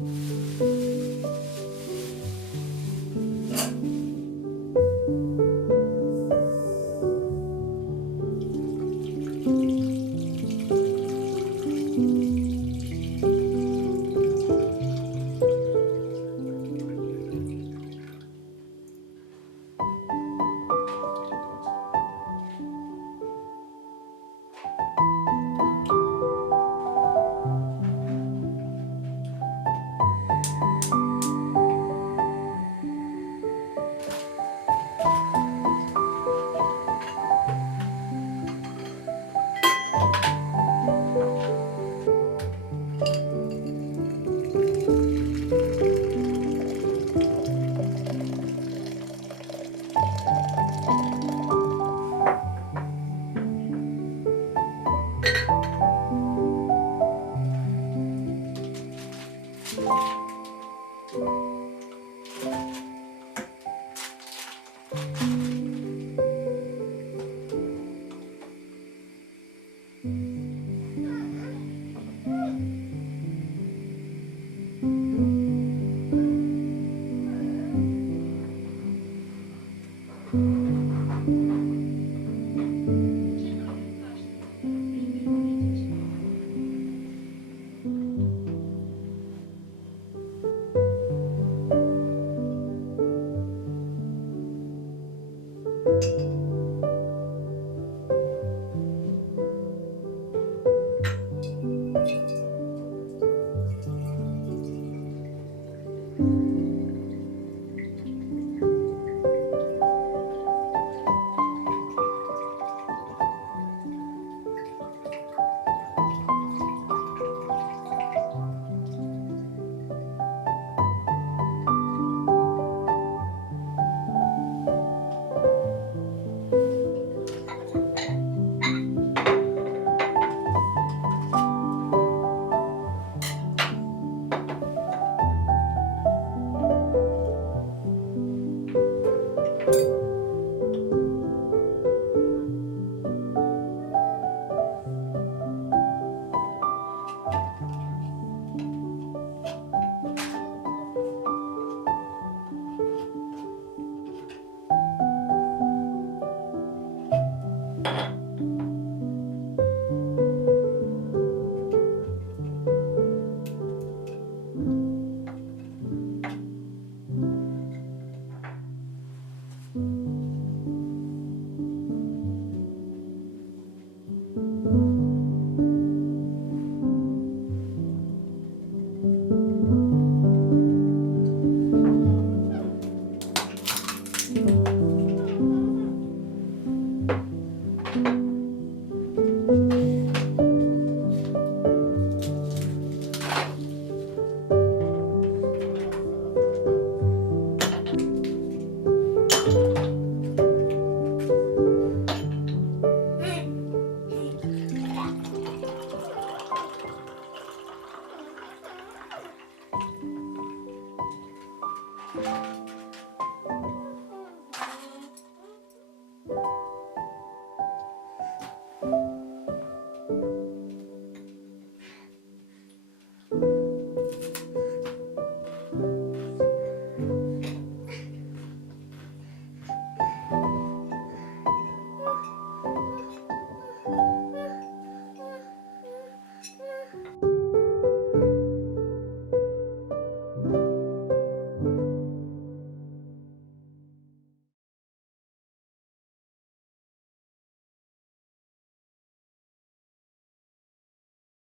Mm-hmm.